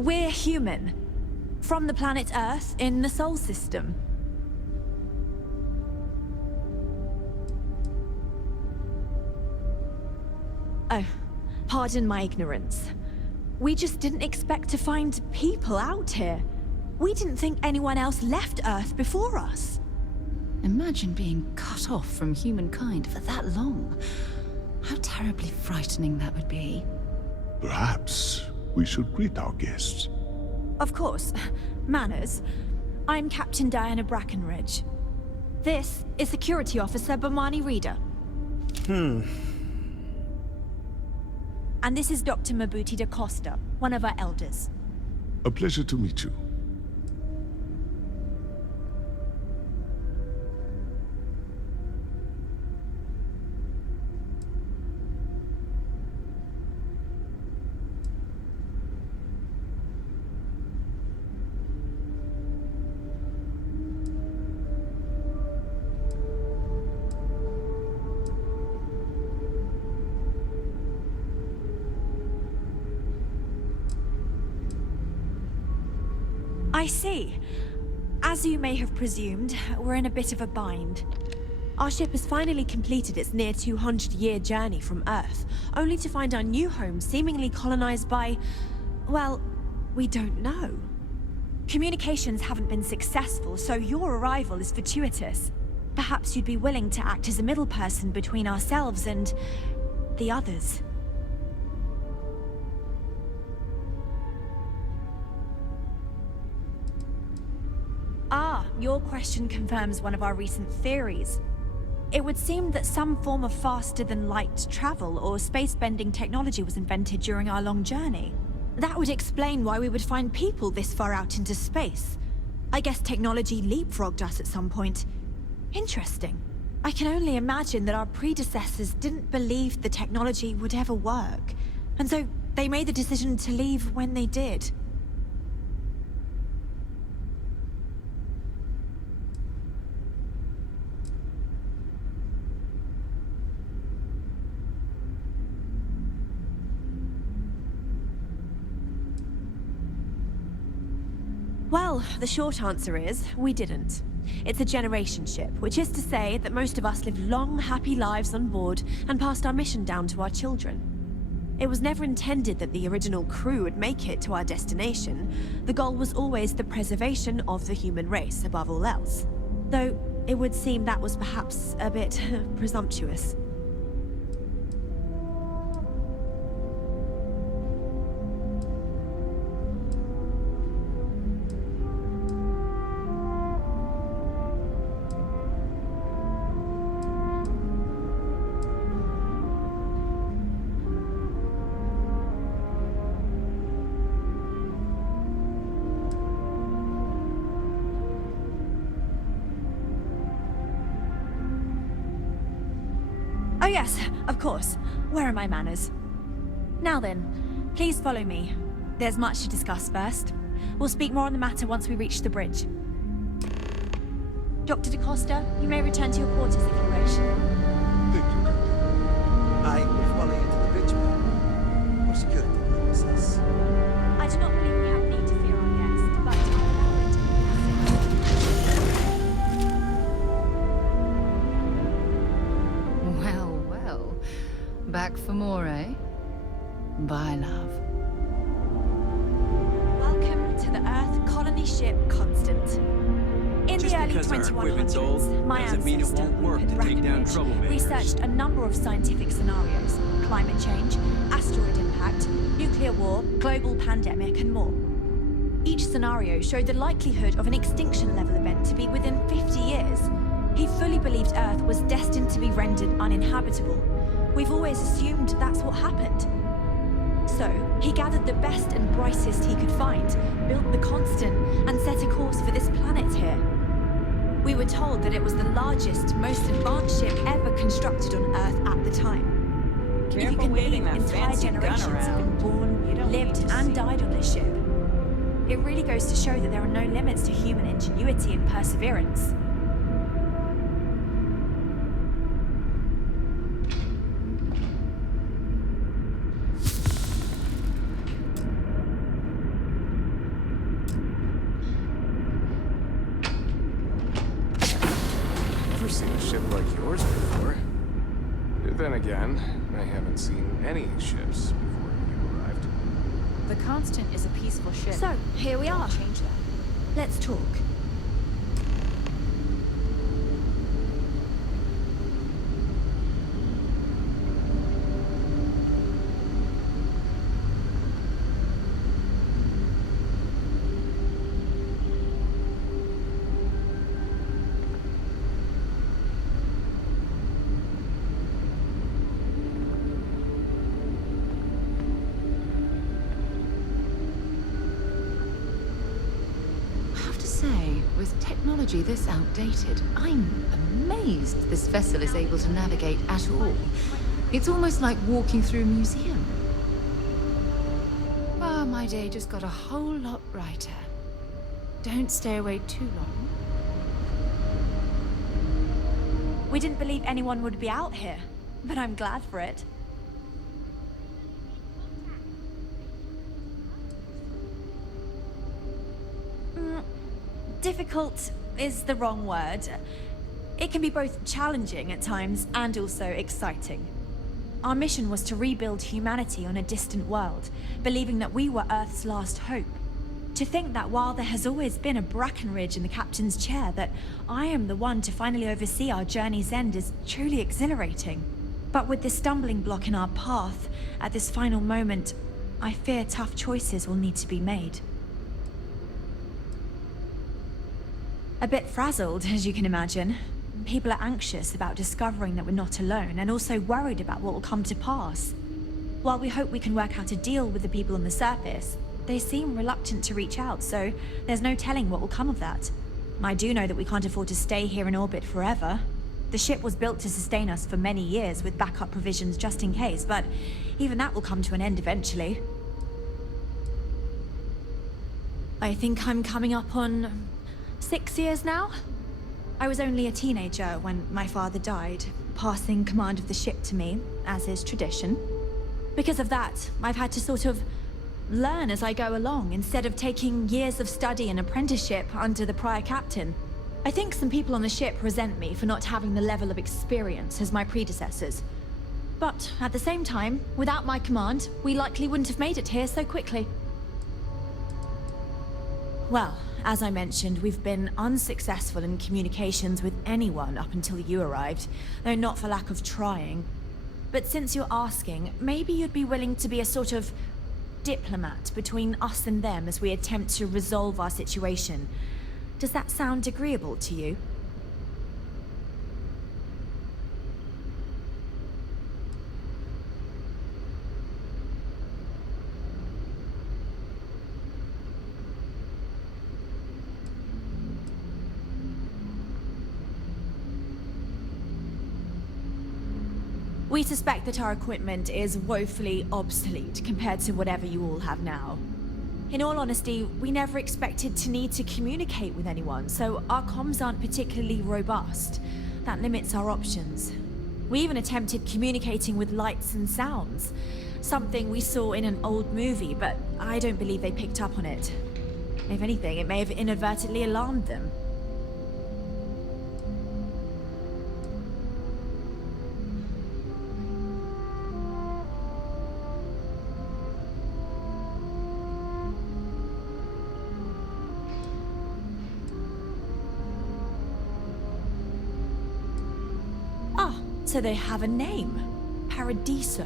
We're human. From the planet Earth in the Sol system. Oh, pardon my ignorance. We just didn't expect to find people out here. We didn't think anyone else left Earth before us. Imagine being cut off from humankind for that long. How terribly frightening that would be. Perhaps we should greet our guests. Of course. Manners. I'm Captain Diana Brackenridge. This is Security Officer Bomani Reader. And this is Dr. Mabuti da Costa, one of our elders. A pleasure to meet you. I see. As you may have presumed, we're in a bit of a bind. Our ship has finally completed its near 200-year journey from Earth, only to find our new home seemingly colonized by... well, we don't know. Communications haven't been successful, so your arrival is fortuitous. Perhaps you'd be willing to act as a middle person between ourselves and... the others. Ah, your question confirms one of our recent theories. It would seem that some form of faster-than-light travel or space-bending technology was invented during our long journey. That would explain why we would find people this far out into space. I guess technology leapfrogged us at some point. Interesting. I can only imagine that our predecessors didn't believe the technology would ever work, and so they made the decision to leave when they did. Well, the short answer is, we didn't. It's a generation ship, which is to say that most of us lived long, happy lives on board and passed our mission down to our children. It was never intended that the original crew would make it to our destination. The goal was always the preservation of the human race above all else. Though, it would seem that was perhaps a bit presumptuous. Oh yes, of course. Where are my manners? Now then, please follow me. There's much to discuss first. We'll speak more on the matter once we reach the bridge. Dr. DaCosta, you may return to your quarters if you wish. Thank you, Captain. I will follow you to the bridge, ma'am. For security purposes. I do not believe we have need to fear our guest, but Well, well. Back for more, eh? Bye, love. welcome to the Earth colony ship Constant. In Just the early because our equipment's 2100s, old my doesn't mean it ancestor, won't work Rupert to take down Brackenridge, troublemakers. researched a number of scientific scenarios: climate change, asteroid impact, nuclear war, global pandemic, and more. Each scenario showed the likelihood of an extinction-level event to be within 50 years. He fully believed Earth was destined to be rendered uninhabitable. We've always assumed that's what happened. So, he gathered the best and brightest he could find, built the Constant, and set a course for this planet here. We were told that it was the largest, most advanced ship ever constructed on Earth at the time. If you Careful can waving believe, that entire fancy gun generations have been around. born, You don't lived, need to and see died on this ship. It really goes to show that there are no limits to human ingenuity and perseverance. seen a ship like yours before. Then again, I haven't seen any ships before you arrived. The Constant is a peaceful ship. So, here we are. Change that. Let's talk. With technology this outdated, I'm amazed this vessel is able to navigate at all. It's almost like walking through a museum. Ah, my day just got a whole lot brighter. Don't stay away too long. We didn't believe anyone would be out here, but I'm glad for it. Difficult is the wrong word. It can be both challenging at times and also exciting. Our mission was to rebuild humanity on a distant world, believing that we were Earth's last hope. To think that while there has always been a Brackenridge in the captain's chair, that I am the one to finally oversee our journey's end is truly exhilarating. But with this stumbling block in our path, at this final moment, I fear tough choices will need to be made. A bit frazzled, as you can imagine. People are anxious about discovering that we're not alone, and also worried about what will come to pass. While we hope we can work out a deal with the people on the surface, they seem reluctant to reach out, so there's no telling what will come of that. I do know that we can't afford to stay here in orbit forever. The ship was built to sustain us for many years with backup provisions just in case, but even that will come to an end eventually. I think I'm coming up on 6 years now? I was only a teenager when my father died, passing command of the ship to me, as is tradition. Because of that, I've had to sort of learn as I go along, instead of taking years of study and apprenticeship under the prior captain. I think some people on the ship resent me for not having the level of experience as my predecessors. But at the same time, without my command, we likely wouldn't have made it here so quickly. Well, as I mentioned, we've been unsuccessful in communications with anyone up until you arrived, though not for lack of trying. But since you're asking, maybe you'd be willing to be a sort of diplomat between us and them as we attempt to resolve our situation. Does that sound agreeable to you? We suspect that our equipment is woefully obsolete compared to whatever you all have now. In all honesty, we never expected to need to communicate with anyone, so our comms aren't particularly robust. That limits our options. We even attempted communicating with lights and sounds, something we saw in an old movie, but I don't believe they picked up on it. If anything, it may have inadvertently alarmed them. So they have a name. Paradiso.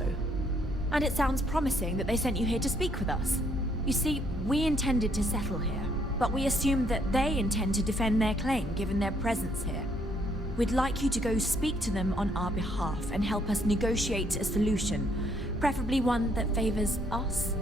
And it sounds promising that they sent you here to speak with us. You see, we intended to settle here, but we assumed that they intend to defend their claim given their presence here. We'd like you to go speak to them on our behalf and help us negotiate a solution, preferably one that favors us.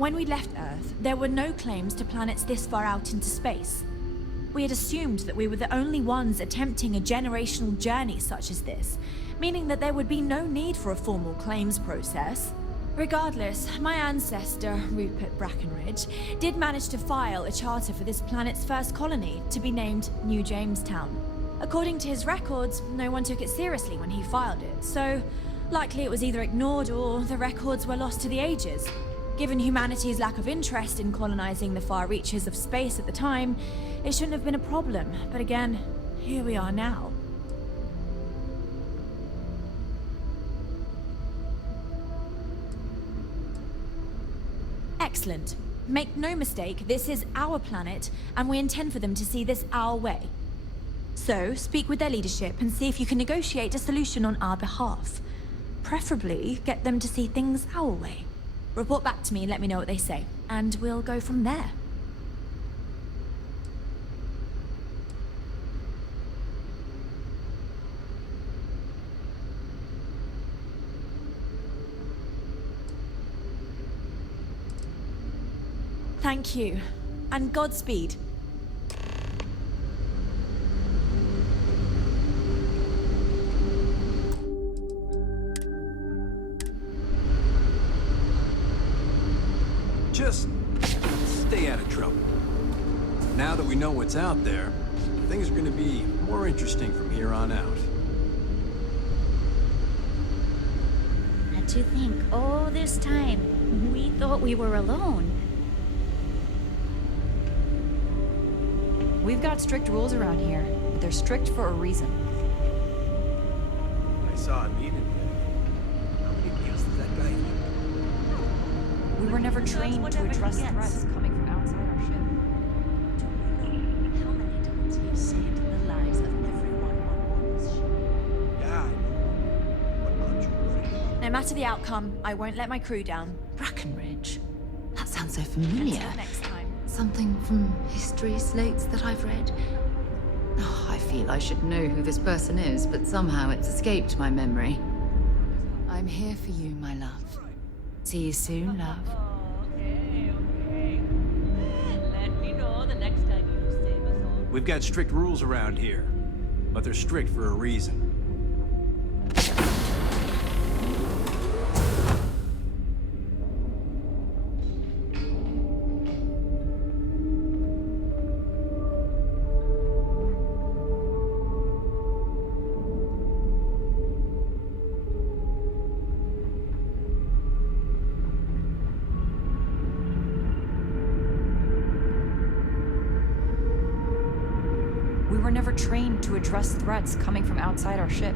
When we left Earth, there were no claims to planets this far out into space. We had assumed that we were the only ones attempting a generational journey such as this, meaning that there would be no need for a formal claims process. Regardless, my ancestor, Rupert Brackenridge, did manage to file a charter for this planet's first colony to be named New Jamestown. According to his records, no one took it seriously when he filed it, so likely it was either ignored or the records were lost to the ages. Given humanity's lack of interest in colonizing the far reaches of space at the time, it shouldn't have been a problem, but again, here we are now. Excellent. Make no mistake, this is our planet, and we intend for them to see this our way. So, speak with their leadership and see if you can negotiate a solution on our behalf. Preferably, get them to see things our way. Report back to me and let me know what they say, and we'll go from there. Thank you, and Godspeed. Just stay out of trouble. Now that we know what's out there, things are gonna be more interesting from here on out. And to think, all this time, we thought we were alone. We've got strict rules around here, but they're strict for a reason. I saw him eating. How many meals did that guy eat? We were never trained to address threats coming from outside our ship. How many times he saved the lives of everyone on board this ship? Yeah, I know. But aren't you worried? No matter the outcome, I won't let my crew down. Brackenridge. That sounds so familiar. Until next time. Something from history slates that I've read. Oh, I feel I should know who this person is, but somehow it's escaped my memory. I'm here for you, my love. See you soon, love. Okay. Let me know the next time you save us all. We've got strict rules around here, but they're strict for a reason. We were never trained to address threats coming from outside our ship.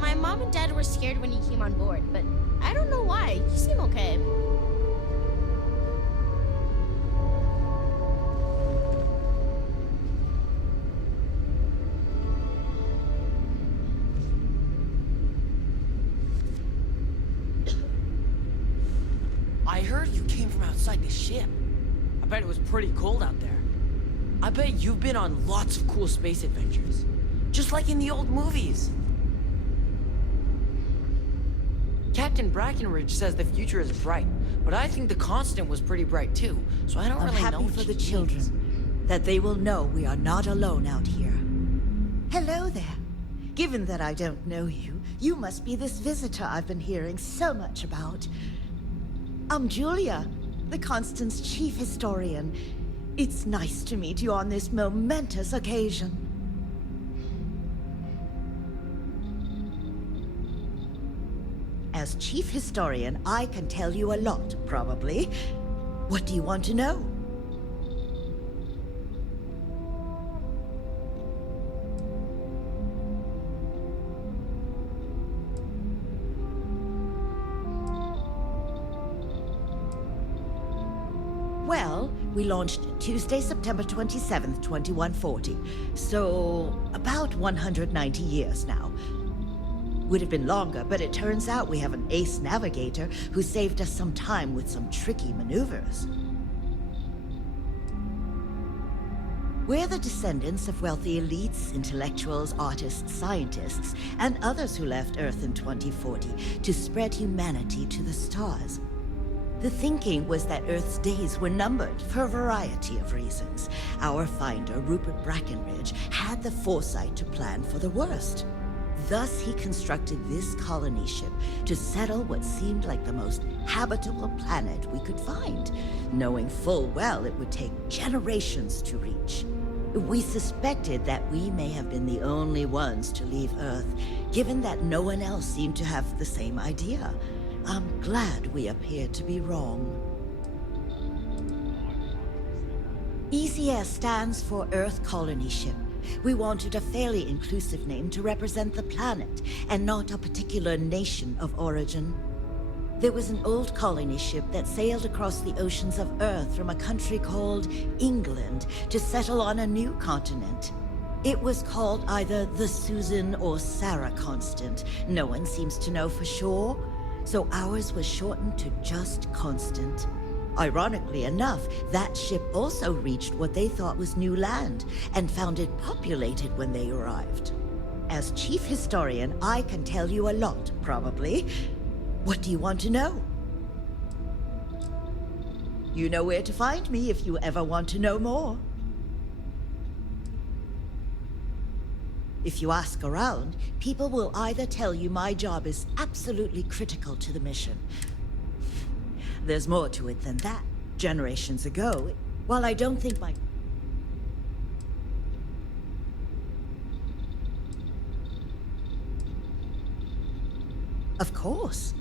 My mom and dad were scared when you came on board, but I don't know why. You seem okay. I heard you came from outside the ship. I bet it was pretty cold out there. I bet you've been on lots of cool space adventures. Just like in the old movies. Captain Brackenridge says the future is bright, but I think the Constant was pretty bright too, so I don't I'm really know happy what for she the means. children, that they will know we are not alone out here. Hello there. Given that I don't know you, you must be this visitor I've been hearing so much about. I'm Julia, the Constant's chief historian. It's nice to meet you on this momentous occasion. As chief historian, I can tell you a lot, probably. What do you want to know? Well, we launched Tuesday, September 27th, 2140. So, about 190 years now. Would have been longer, but it turns out we have an ace navigator who saved us some time with some tricky maneuvers. We're the descendants of wealthy elites, intellectuals, artists, scientists, and others who left Earth in 2040 to spread humanity to the stars. The thinking was that Earth's days were numbered for a variety of reasons. Our finder, Rupert Brackenridge, had the foresight to plan for the worst. Thus, he constructed this colony ship to settle what seemed like the most habitable planet we could find, knowing full well it would take generations to reach. We suspected that we may have been the only ones to leave Earth, given that no one else seemed to have the same idea. I'm glad we appeared to be wrong. ECS stands for Earth Colony Ship. We wanted a fairly inclusive name to represent the planet, and not a particular nation of origin. There was an old colony ship that sailed across the oceans of Earth from a country called England to settle on a new continent. It was called either the Susan or Sarah Constant. No one seems to know for sure, so ours was shortened to just Constant. Ironically enough, that ship also reached what they thought was new land, and found it populated when they arrived. As chief historian, I can tell you a lot, probably. What do you want to know? You know where to find me if you ever want to know more. If you ask around, people will either tell you my job is absolutely critical to the mission. There's more to it than that. Generations ago, while I don't think my... Of course.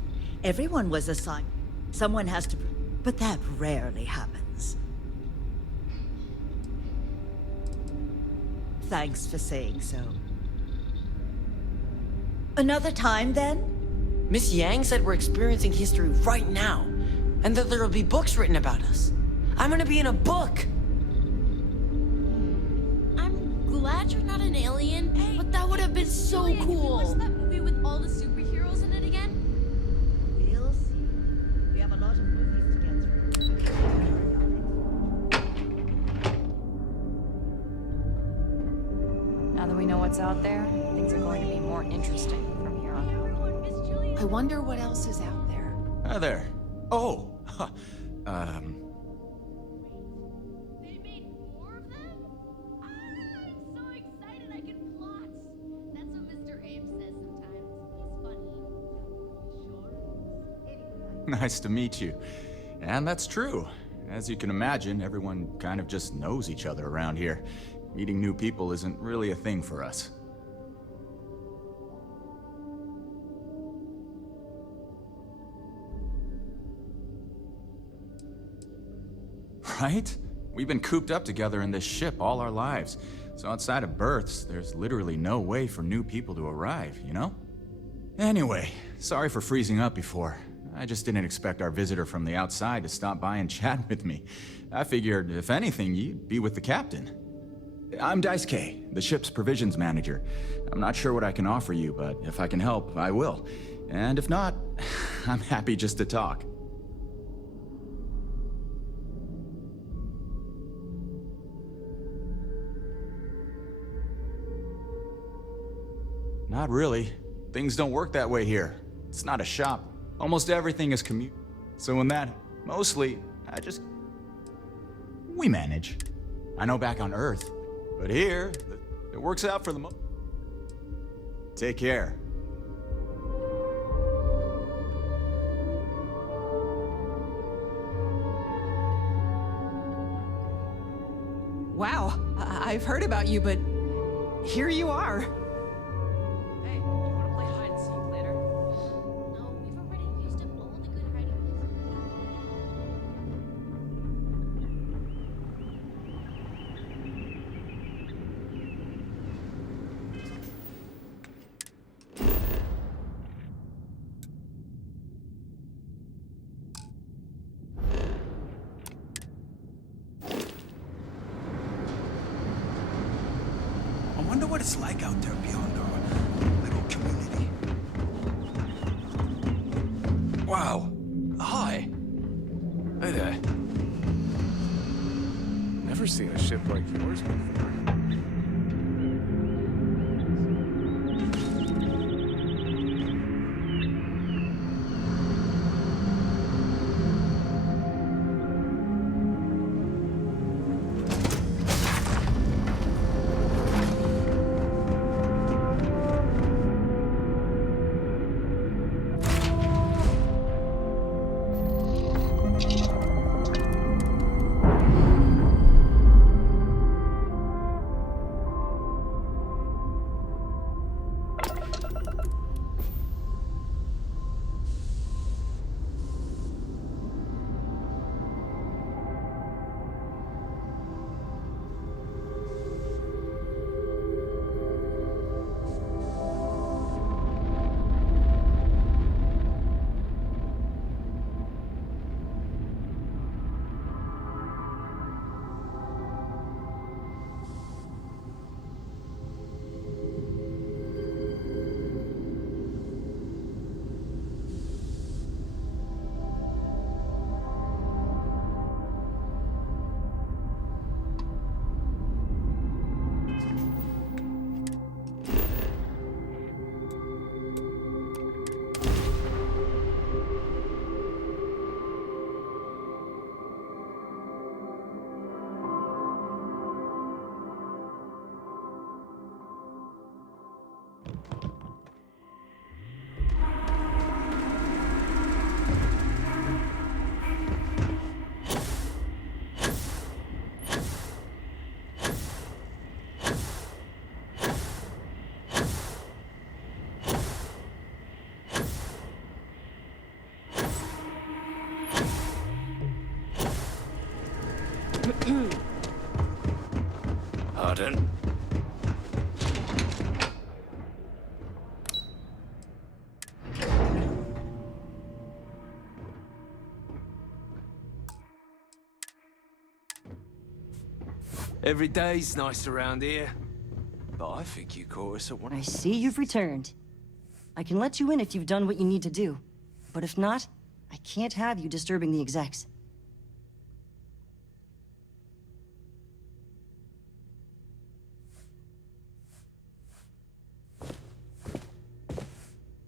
Everyone was assigned. Someone has to... But that rarely happens. Thanks for saying so. Another time, then? Miss Yang said we're experiencing history right now, and that there'll be books written about us. I'm gonna be in a book! I'm glad you're not an alien, but that would have been so Julian, can we cool. watch that movie with all the superheroes in it again? We'll see. We have a lot of movies to get through. Now that we know what's out there, things are going to be more interesting from here on out. I wonder what else is out there. Hi there. Oh, They made more of them? I'm so excited I can plot. That's what Mr. Abe says sometimes. He's funny. nice to meet you. And that's true. As you can imagine, everyone kind of just knows each other around here. Meeting new people isn't really a thing for us. Right? We've been cooped up together in this ship all our lives. So outside of births, there's literally no way for new people to arrive, you know? Anyway, sorry for freezing up before. I just didn't expect our visitor from the outside to stop by and chat with me. I figured, if anything, you'd be with the captain. I'm Daisuke, the ship's provisions manager. I'm not sure what I can offer you, but if I can help, I will. And if not, I'm happy just to talk. Not really. Things don't work that way here. It's not a shop. Almost everything is commute. So in that, mostly, we manage. I know back on Earth, but here, it works out for the most. Take care. Wow, I've heard about you, but here you are. Hey, do you want to play hide and seek later? No, we've already used up all the good hiding places. I wonder what it's like out there beyond our little community. Hi. Hey there. Never seen a ship like yours before. Pardon? Every day's nice around here. But I think you caught us at one. I see you've returned. I can let you in if you've done what you need to do. But if not, I can't have you disturbing the execs.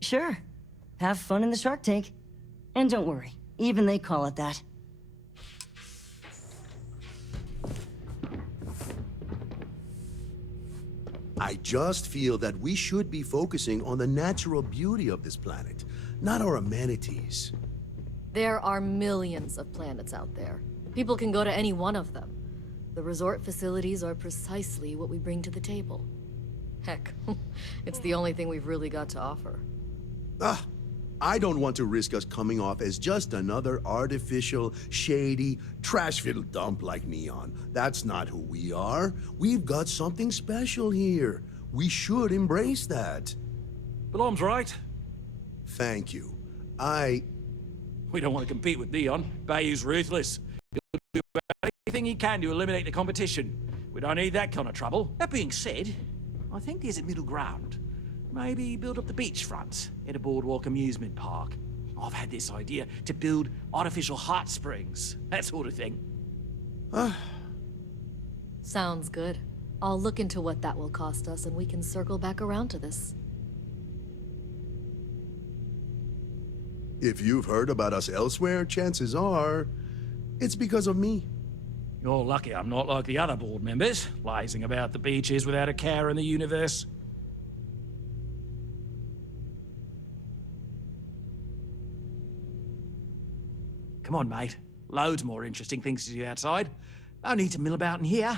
Sure. Have fun in the shark tank. And don't worry, even they call it that. I just feel that we should be focusing on the natural beauty of this planet, not our amenities. There are millions of planets out there. People can go to any one of them. The resort facilities are precisely what we bring to the table. Heck, it's the only thing we've really got to offer. I don't want to risk us coming off as just another artificial, shady, trash-filled dump like Neon. That's not who we are. We've got something special here. We should embrace that. Balom's right. Thank you. We don't want to compete with Neon. Bayou's ruthless. He'll do anything he can to eliminate the competition. We don't need that kind of trouble. That being said, I think there's a middle ground. Maybe build up the beachfront at a boardwalk amusement park. I've had this idea to build artificial hot springs, that sort of thing. Sounds good. I'll look into what that will cost us and we can circle back around to this. If you've heard about us elsewhere, chances are it's because of me. You're lucky I'm not like the other board members, lazing about the beaches without a care in the universe. Come on, mate. Loads more interesting things to do outside. No need to mill about in here.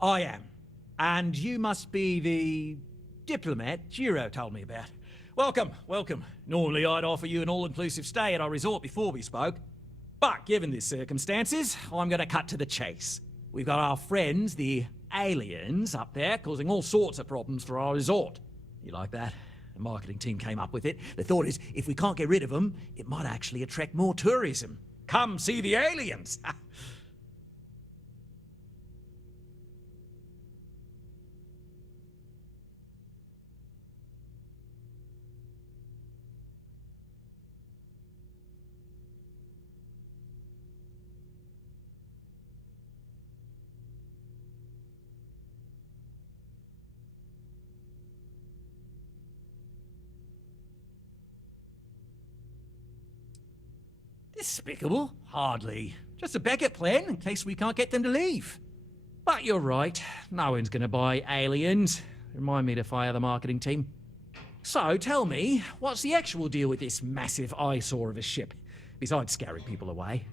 I am. And you must be the diplomat Jiro told me about. Welcome, welcome. Normally I'd offer you an all-inclusive stay at our resort before we spoke. But given the circumstances, I'm going to cut to the chase. We've got our friends, the aliens, up there causing all sorts of problems for our resort. You like that? The marketing team came up with it. The thought is, if we can't get rid of them, it might actually attract more tourism. Come see the aliens! Despicable? Hardly. Just a backup plan in case we can't get them to leave. But you're right, no one's gonna buy aliens. Remind me to fire the marketing team. So tell me, what's the actual deal with this massive eyesore of a ship, besides scaring people away?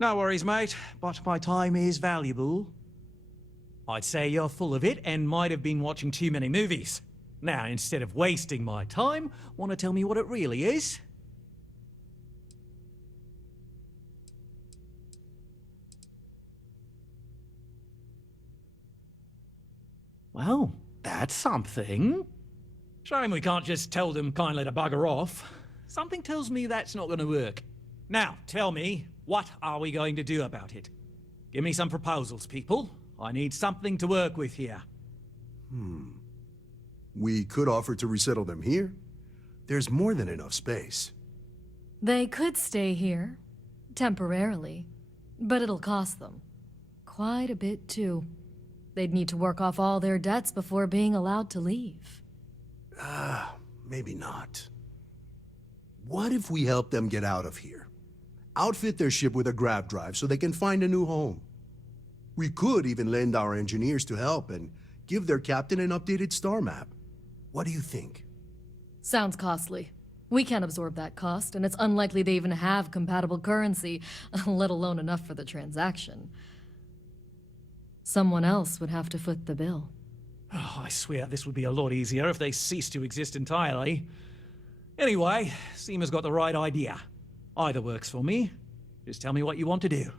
No worries, mate, but my time is valuable. I'd say you're full of it and might have been watching too many movies. Now, instead of wasting my time, want to tell me what it really is? Well, that's something. Shame we can't just tell them kindly to bugger off. Something tells me that's not going to work. Now, tell me, what are we going to do about it? Give me some proposals, people. I need something to work with here. We could offer to resettle them here. There's more than enough space. They could stay here, temporarily, but it'll cost them. Quite a bit, too. They'd need to work off all their debts before being allowed to leave. Maybe not. What if we help them get out of here? Outfit their ship with a grav drive so they can find a new home. We could even lend our engineers to help and give their captain an updated star map. What do you think? Sounds costly. We can't absorb that cost, and it's unlikely they even have compatible currency, let alone enough for the transaction. Someone else would have to foot the bill. Oh, I swear this would be a lot easier if they ceased to exist entirely. Anyway, Seema's got the right idea. Either works for me. Just tell me what you want to do.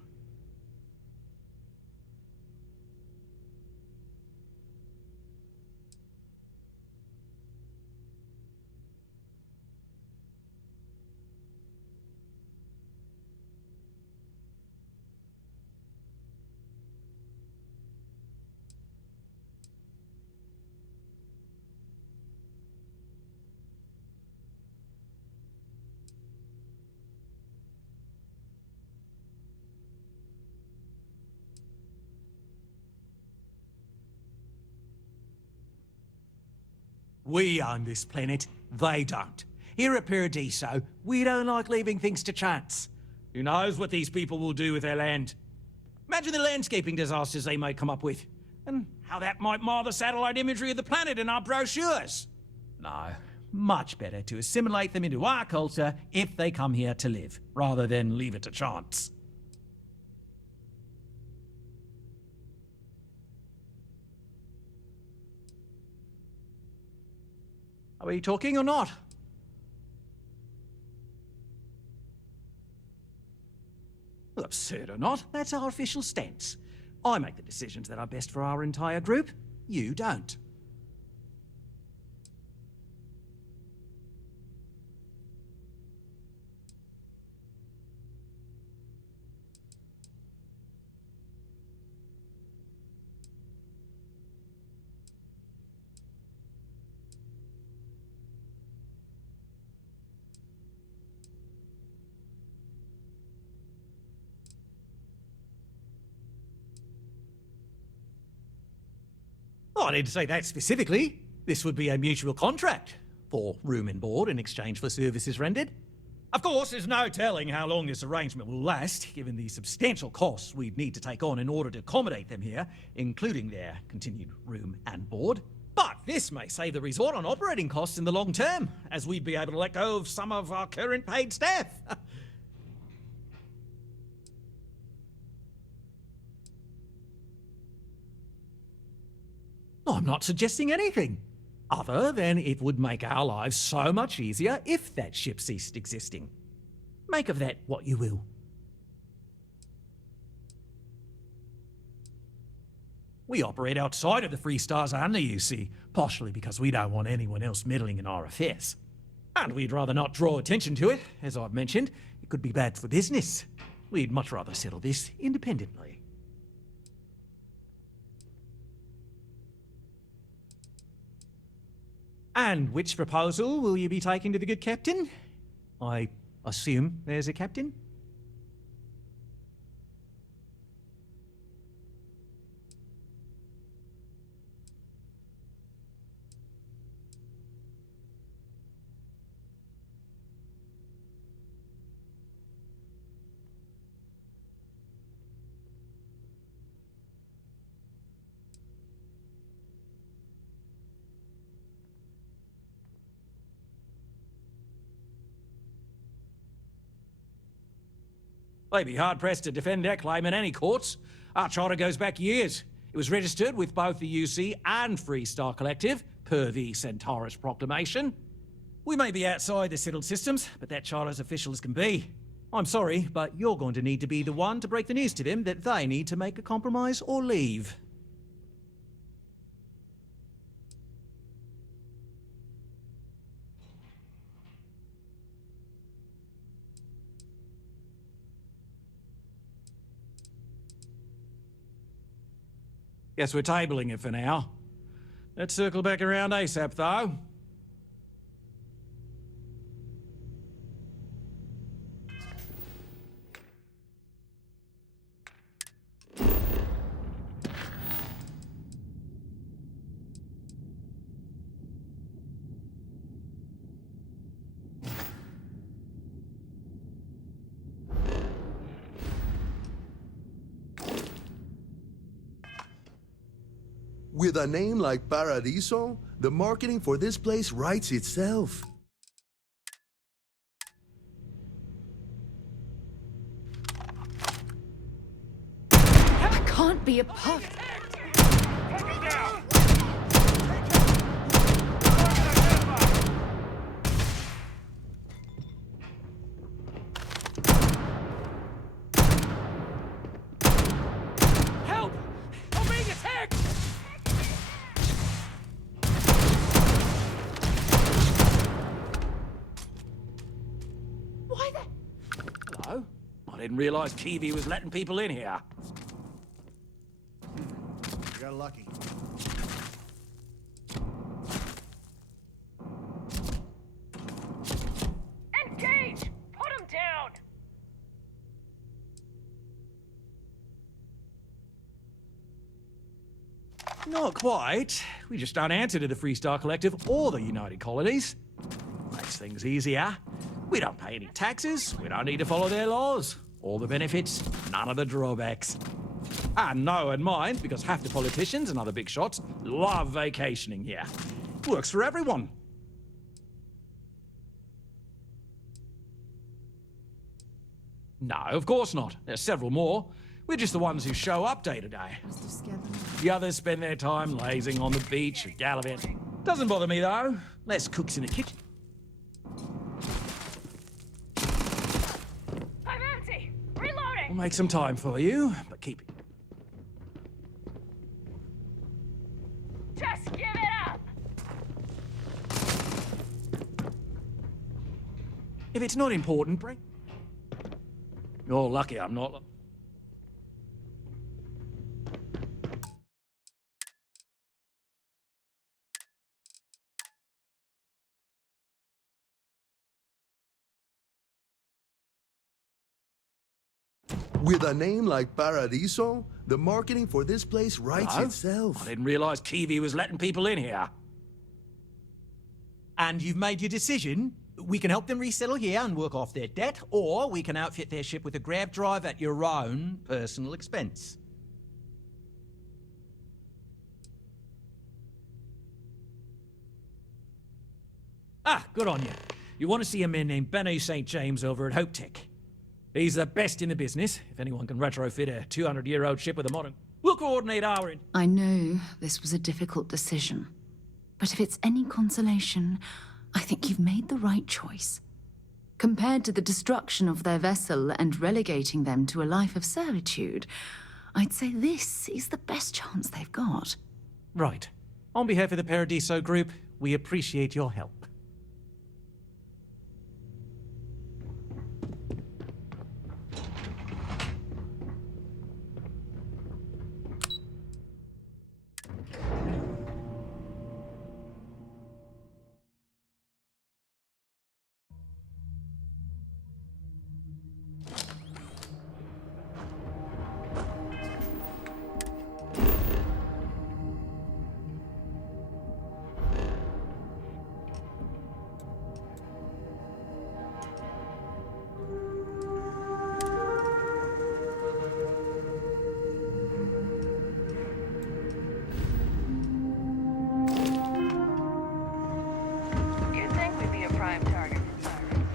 We own this planet, they don't. Here at Paradiso, we don't like leaving things to chance. Who knows what these people will do with their land? Imagine the landscaping disasters they might come up with, and how that might mar the satellite imagery of the planet in our brochures. No, much better to assimilate them into our culture if they come here to live, rather than leave it to chance. Are we talking or not? Well, absurd or not, that's our official stance. I make the decisions that are best for our entire group. You don't. Oh, I didn't say that specifically. This would be a mutual contract for room and board in exchange for services rendered. Of course, there's no telling how long this arrangement will last, given the substantial costs we'd need to take on in order to accommodate them here, including their continued room and board. But this may save the resort on operating costs in the long term, as we'd be able to let go of some of our current paid staff. I'm not suggesting anything, other than it would make our lives so much easier if that ship ceased existing. Make of that what you will. We operate outside of the Free Stars only, you see, partially because we don't want anyone else meddling in our affairs. And we'd rather not draw attention to it, as I've mentioned. It could be bad for business. We'd much rather settle this independently. And which proposal will you be taking to the good captain? I assume there's a captain? They'd be hard-pressed to defend their claim in any courts. Our charter goes back years. It was registered with both the UC and Free Star Collective, per the Centaurus Proclamation. We may be outside the settled systems, but that charter's official as can be. I'm sorry, but you're going to need to be the one to break the news to them that they need to make a compromise or leave. Guess we're tabling it for now. Let's circle back around ASAP, though. With a name like Paradiso, the marketing for this place writes itself. I can't be a part. Help! I'm being attacked! Why the... Hello? I didn't realize Kiwi was letting people in here. You got lucky. Engage! Put him down! Not quite. We just don't answer to the Free Star Collective or the United Colonies. Makes things easier. We don't pay any taxes, we don't need to follow their laws. All the benefits, none of the drawbacks. And no one minds because half the politicians and other big shots love vacationing here. Works for everyone. No, of course not. There's several more. We're just the ones who show up day to day. The others spend their time lazing on the beach or gallivanting. Doesn't bother me though. Less cooks in the kitchen. I'm empty! Reloading! We'll make some time for you, but keep it. Just give it up! If it's not important, bring... You're lucky I'm not... With a name like Paradiso, the marketing for this place writes Hello? itself. I didn't realize Kiwi was letting people in here. And you've made your decision? We can help them resettle here and work off their debt, or we can outfit their ship with a grav drive at your own personal expense. Ah, good on you. You want to see a man named Benny St. James over at Hope Tech. He's the best in the business. If anyone can retrofit a 200-year-old ship with a modern... We'll coordinate our... I know this was a difficult decision, but if it's any consolation, I think you've made the right choice. Compared to the destruction of their vessel and relegating them to a life of servitude, I'd say this is the best chance they've got. Right. On behalf of the Paradiso Group, we appreciate your help. You'd think we'd be a prime target for pirates.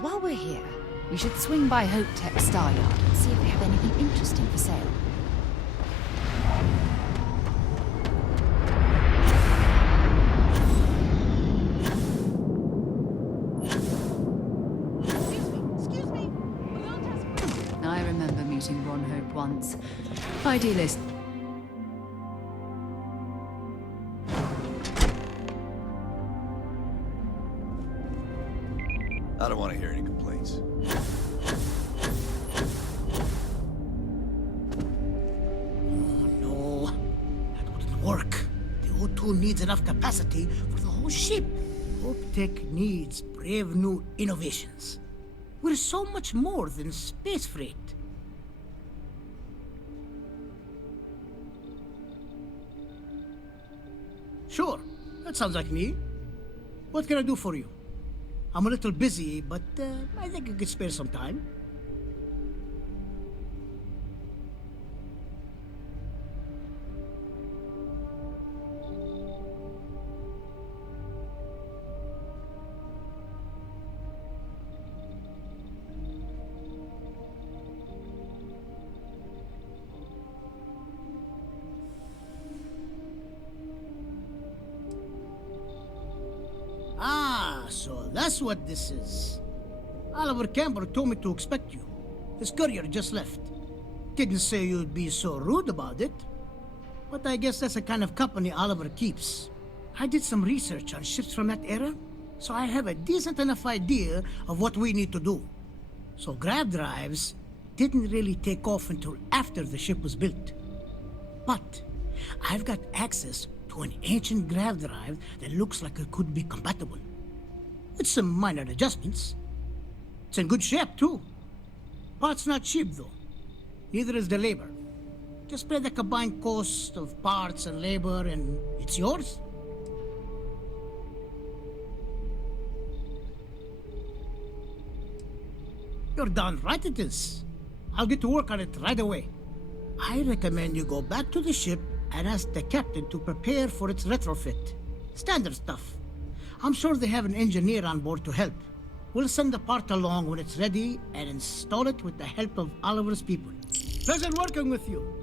While we're here, we should swing by Hope Tech Star Yard and see if they have anything interesting for sale. I remember meeting Ron Hope once. Idealist. I don't want to hear any complaints. No, that wouldn't work. The O2 needs enough capacity for the whole ship. Hope Tech needs brave new innovations. We're so much more than space freight. Sure, that sounds like me. What can I do for you? I'm a little busy, but I think I could spare some time. Ah, so that's what this is. Oliver Campbell told me to expect you. His courier just left. Didn't say you'd be so rude about it. But I guess that's the kind of company Oliver keeps. I did some research on ships from that era, so I have a decent enough idea of what we need to do. So grav drives didn't really take off until after the ship was built. But I've got access to an ancient grav drive that looks like it could be compatible. With some minor adjustments. It's in good shape, too. Parts not cheap, though. Neither is the labor. Just pay the combined cost of parts and labor, and it's yours. You're darn right it is. I'll get to work on it right away. I recommend you go back to the ship and ask the captain to prepare for its retrofit. Standard stuff. I'm sure they have an engineer on board to help. We'll send the part along when it's ready and install it with the help of Oliver's people. Pleasure working with you.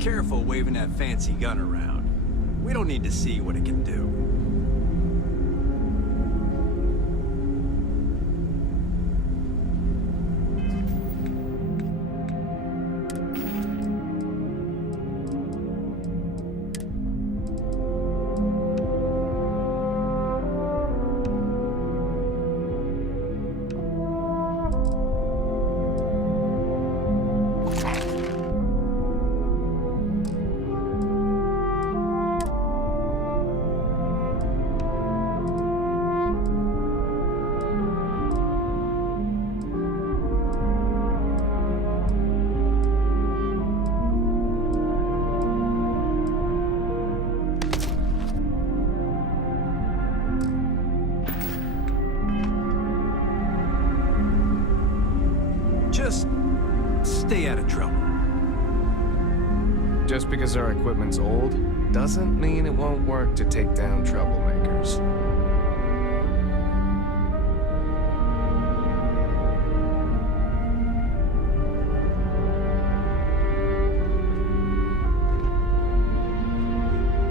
Careful waving that fancy gun around. We don't need to see what it can do. Just stay out of trouble. Just because our equipment's old doesn't mean it won't work to take down troublemakers.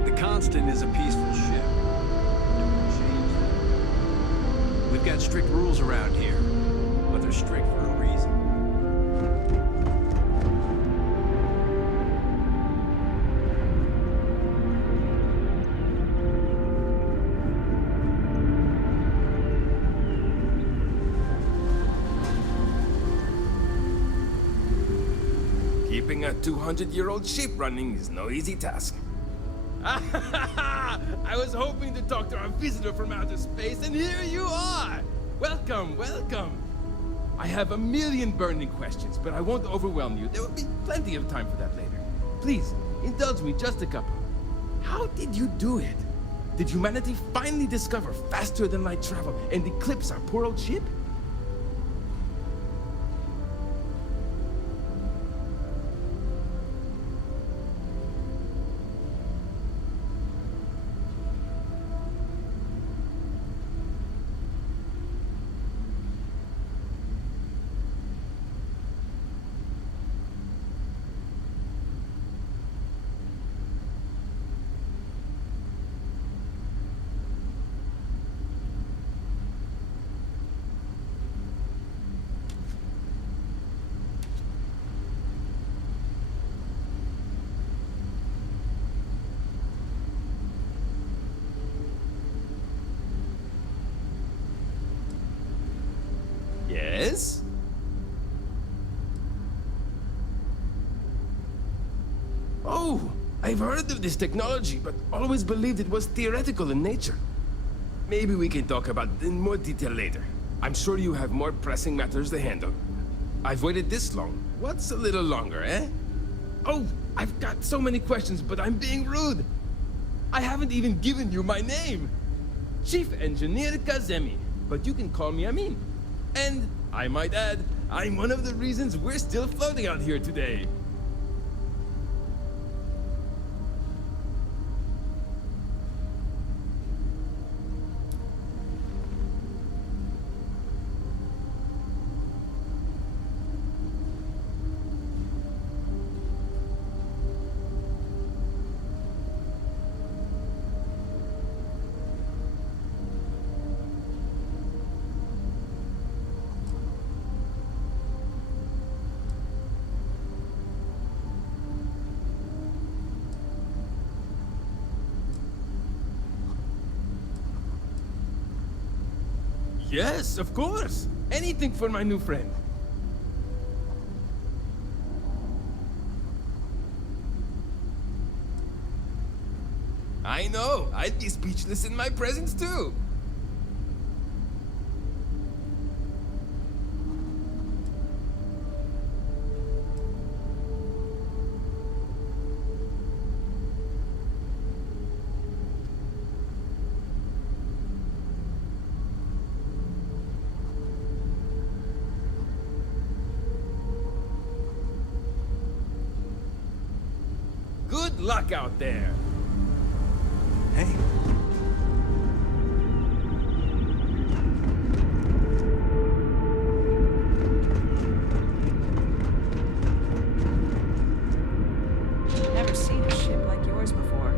The Constant is a peaceful ship. Don't change that. We've got strict rules around here, but they're strict for a reason. Keeping a 200-year-old ship running is no easy task. I was hoping to talk to our visitor from outer space, and here you are! Welcome, welcome! I have a million burning questions, but I won't overwhelm you. There will be plenty of time for that later. Please, indulge me just a couple. How did you do it? Did humanity finally discover faster-than-light travel and eclipse our poor old ship? Yes? Oh, I've heard of this technology, but always believed it was theoretical in nature. Maybe we can talk about it in more detail later. I'm sure you have more pressing matters to handle. I've waited this long. What's a little longer, eh? Oh, I've got so many questions, but I'm being rude. I haven't even given you my name. Chief Engineer Kazemi, but you can call me Amin. And, I might add, I'm one of the reasons we're still floating out here today. Yes, of course. Anything for my new friend. I know. I'd be speechless in my presence too. Good luck out there. Hey. Never seen a ship like yours before.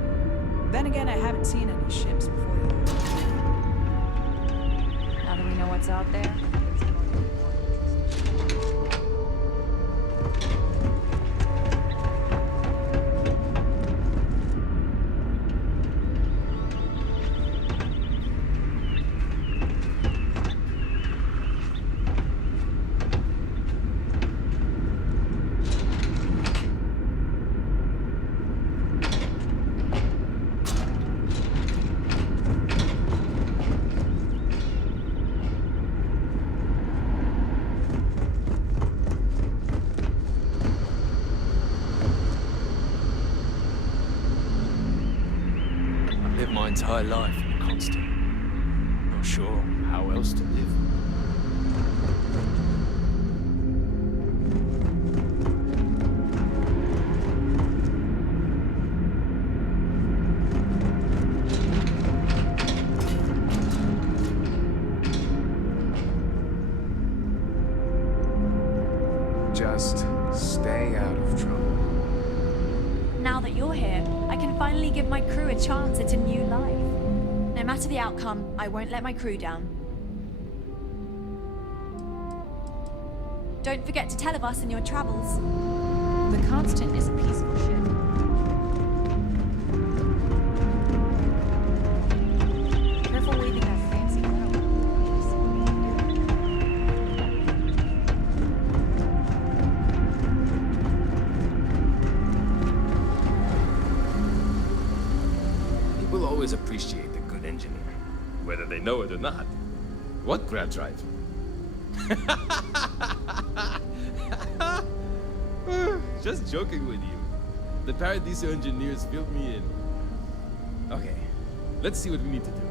Then again, I haven't seen any ships before you. Now that we know what's out there, things are going to be more interesting. Lived my entire life in a constant. Not sure how else to live. Just stay out of trouble. Now that you're here, I can finally give my crew a chance at a new life. No matter the outcome, I won't let my crew down. Don't forget to tell of us in your travels. The Constant is a peaceful ship. Careful waving that fancy metal. People always appreciate a good engineer, whether they know it or not. What grab drive? Just joking with you. The Paradiso engineers filled me in. Okay, let's see what we need to do.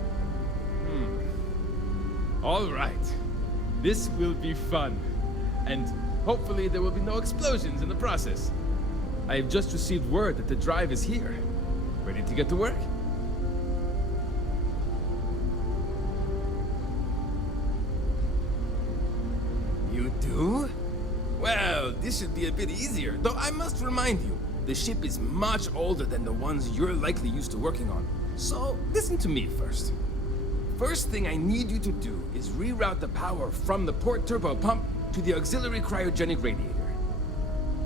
All right. This will be fun. And hopefully there will be no explosions in the process. I have just received word that the drive is here. Ready to get to work? You do? Well, this should be a bit easier, though I must remind you, the ship is much older than the ones you're likely used to working on. So, listen to me first. First thing I need you to do is reroute the power from the port turbo pump to the auxiliary cryogenic radiator.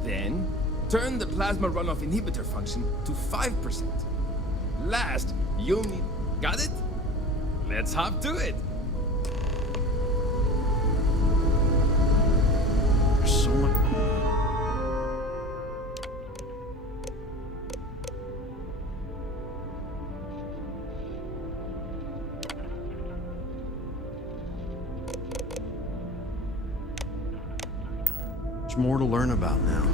Then, turn the plasma runoff inhibitor function to 5%. Last, you'll need... Got it? Let's hop to it! There's so much. There's more to learn about now.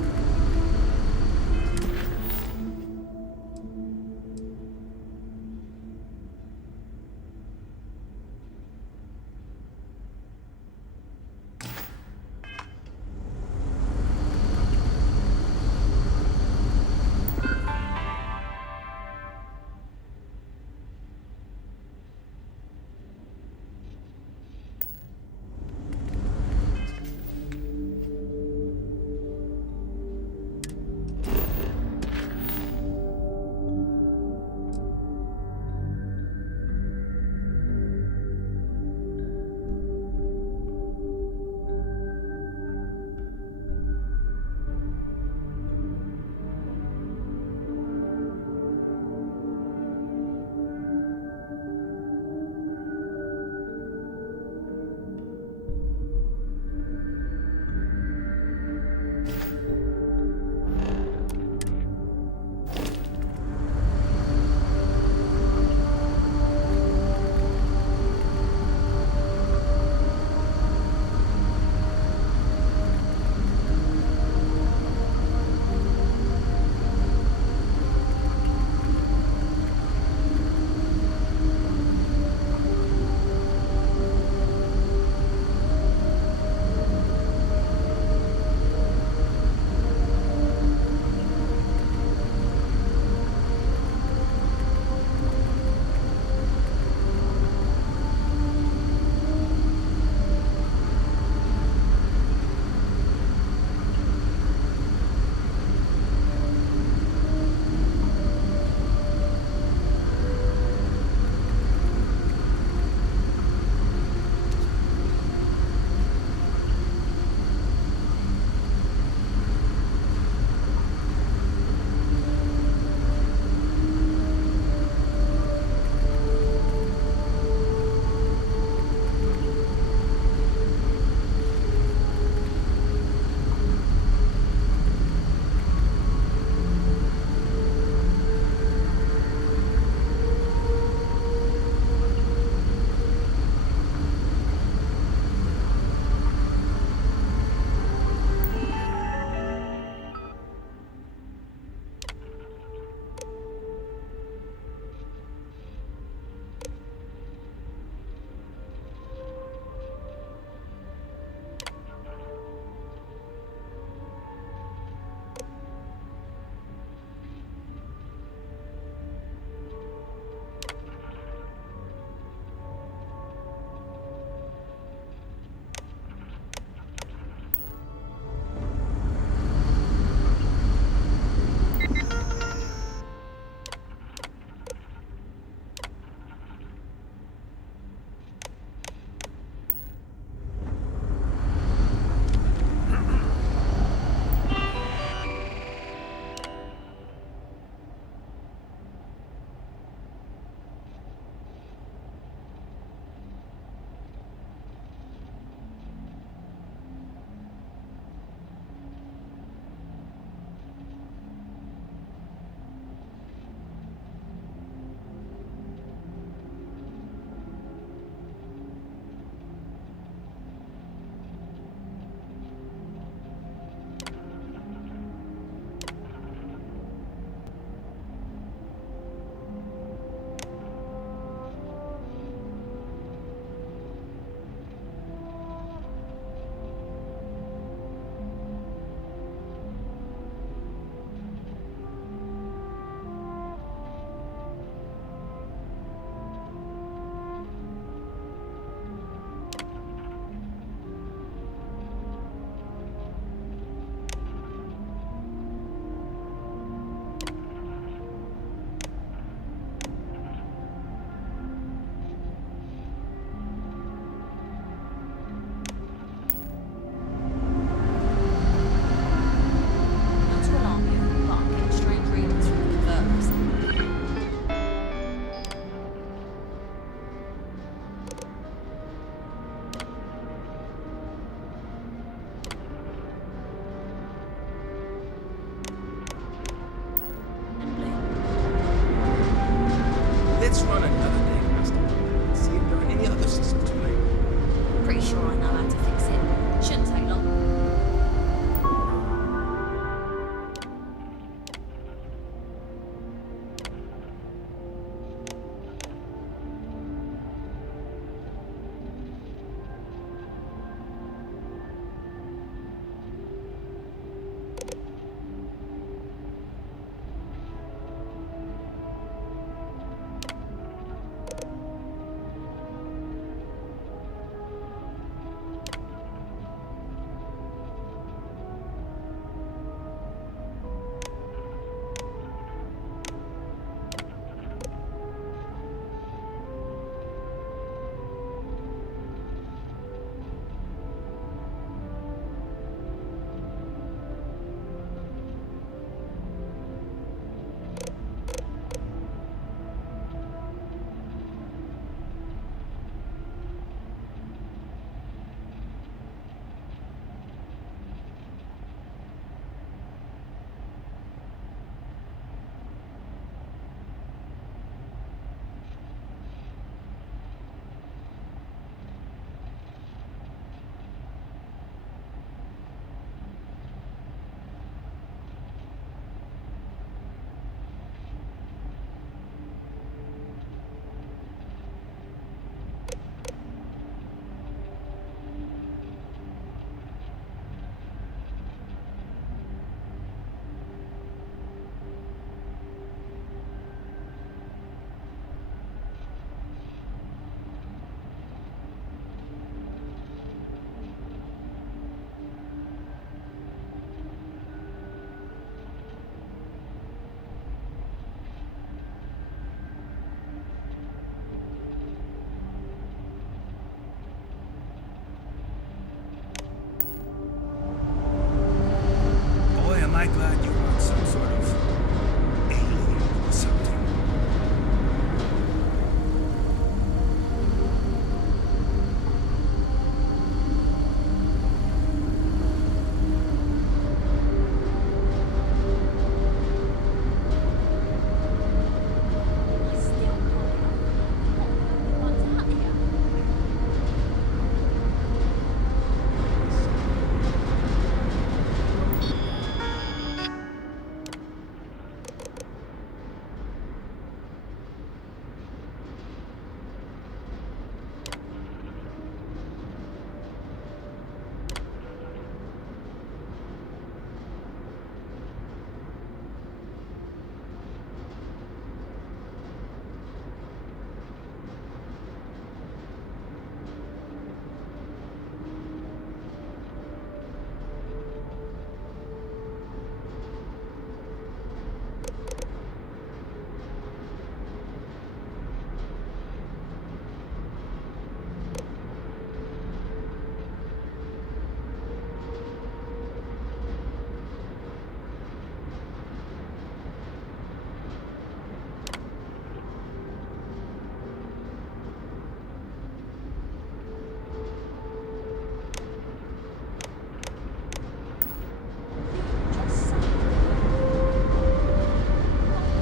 I glad you weren't some sort of alien or something?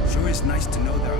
Sure is nice to know there.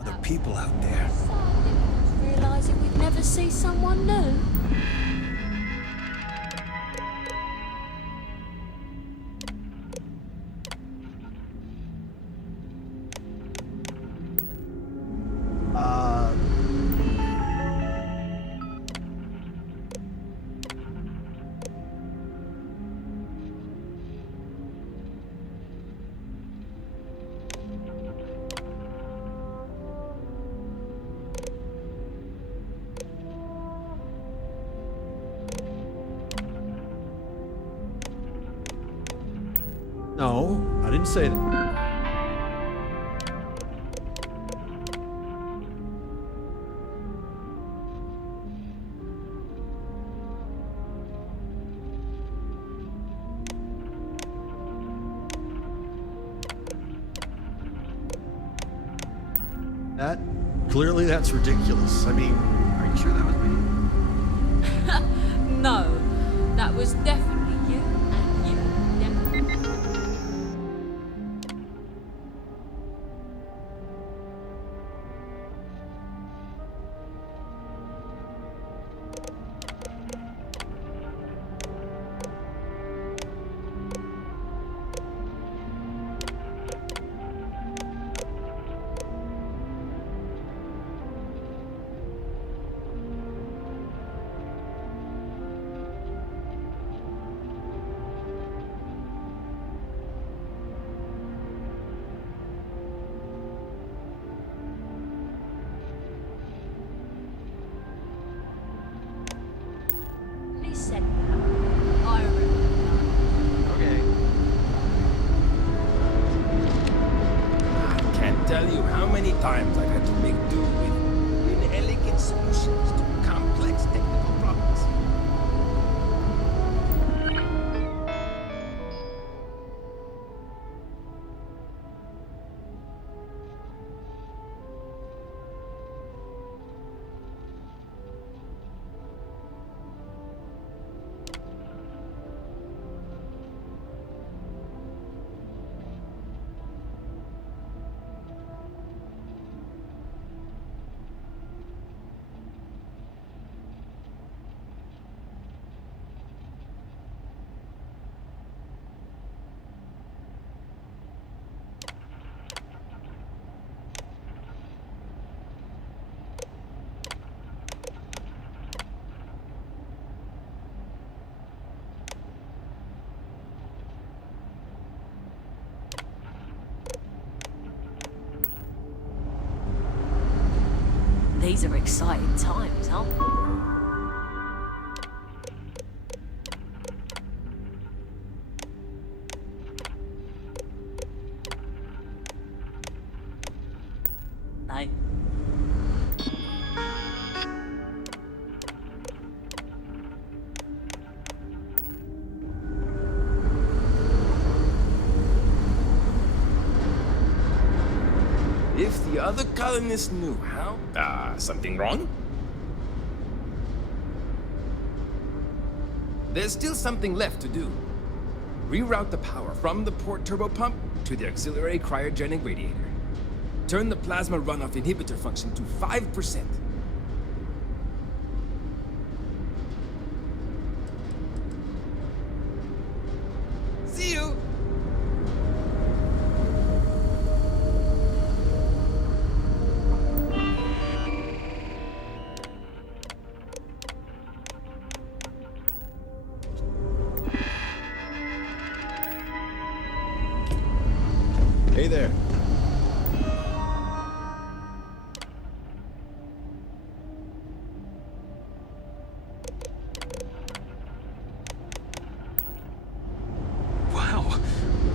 Other people out there. Realizing we'd never see someone new. No, I didn't say that. Clearly that's ridiculous. I mean, are you sure that was me? No, that was definitely you and you. Definitely. He said that. I remember. Okay. I can't tell you how many times I've had to make do with inelegant solutions to complex technical problems. These are exciting times, huh? No. If the other colonists knew how... something wrong? There's still something left to do. Reroute the power from the port turbo pump to the auxiliary cryogenic radiator. Turn the plasma runoff inhibitor function to 5%. See you! Hey there. Wow,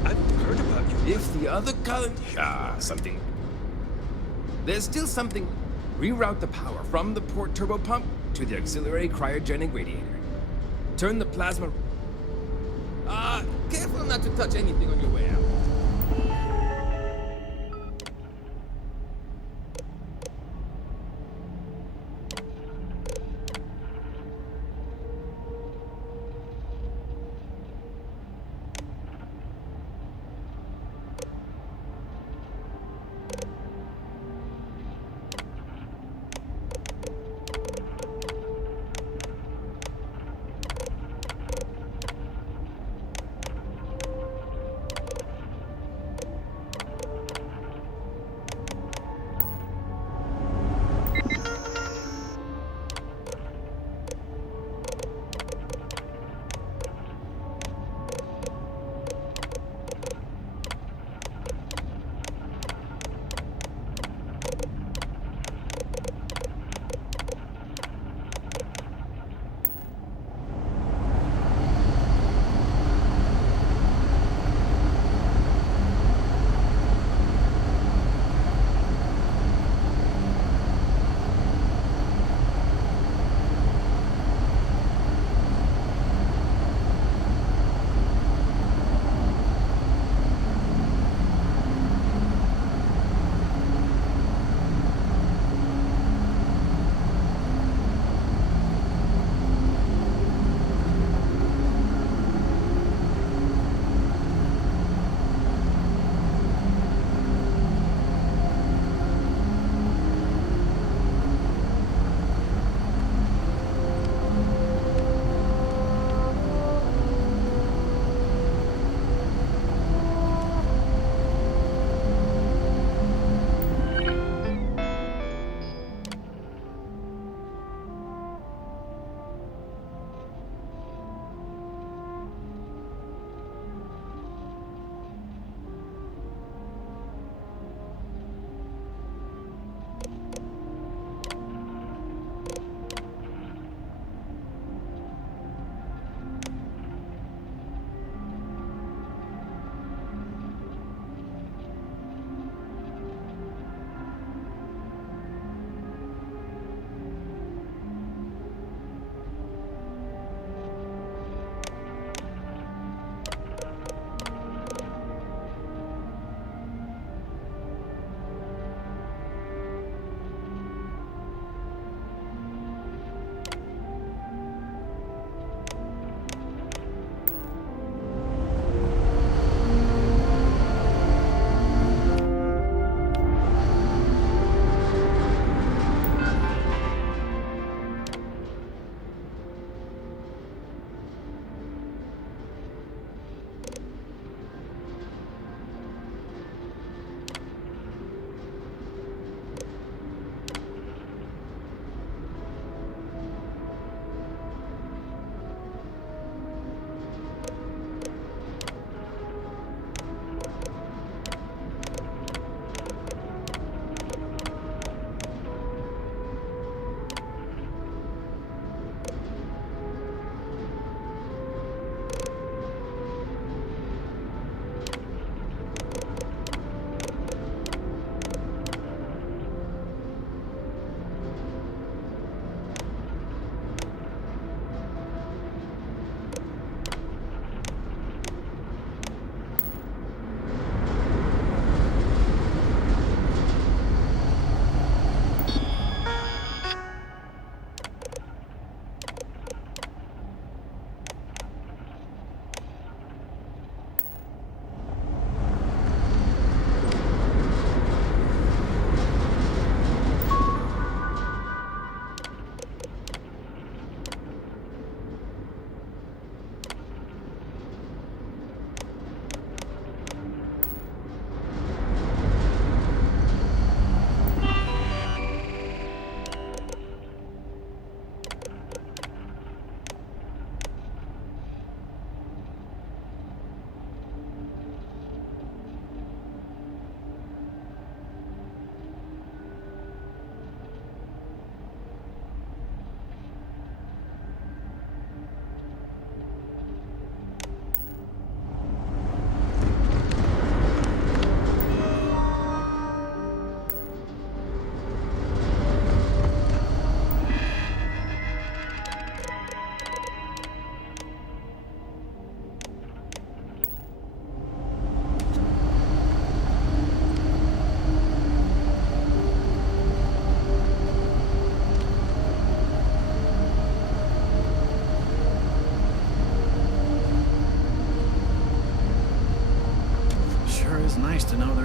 I've heard about you. If the other colony... something... There's still something... Reroute the power from the port turbo pump to the auxiliary cryogenic radiator. Turn the plasma... careful not to touch anything on your way out.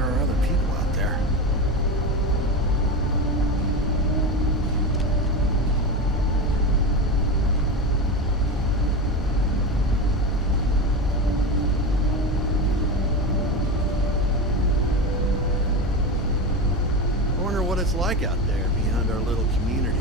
there are other people out there. I wonder what it's like out there beyond our little community.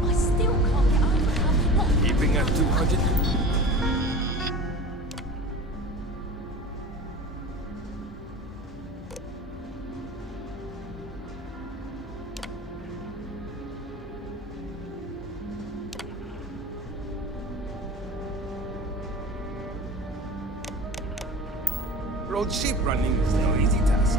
I still can't get over how hot. Keeping at 200. Road sheep running is no easy task.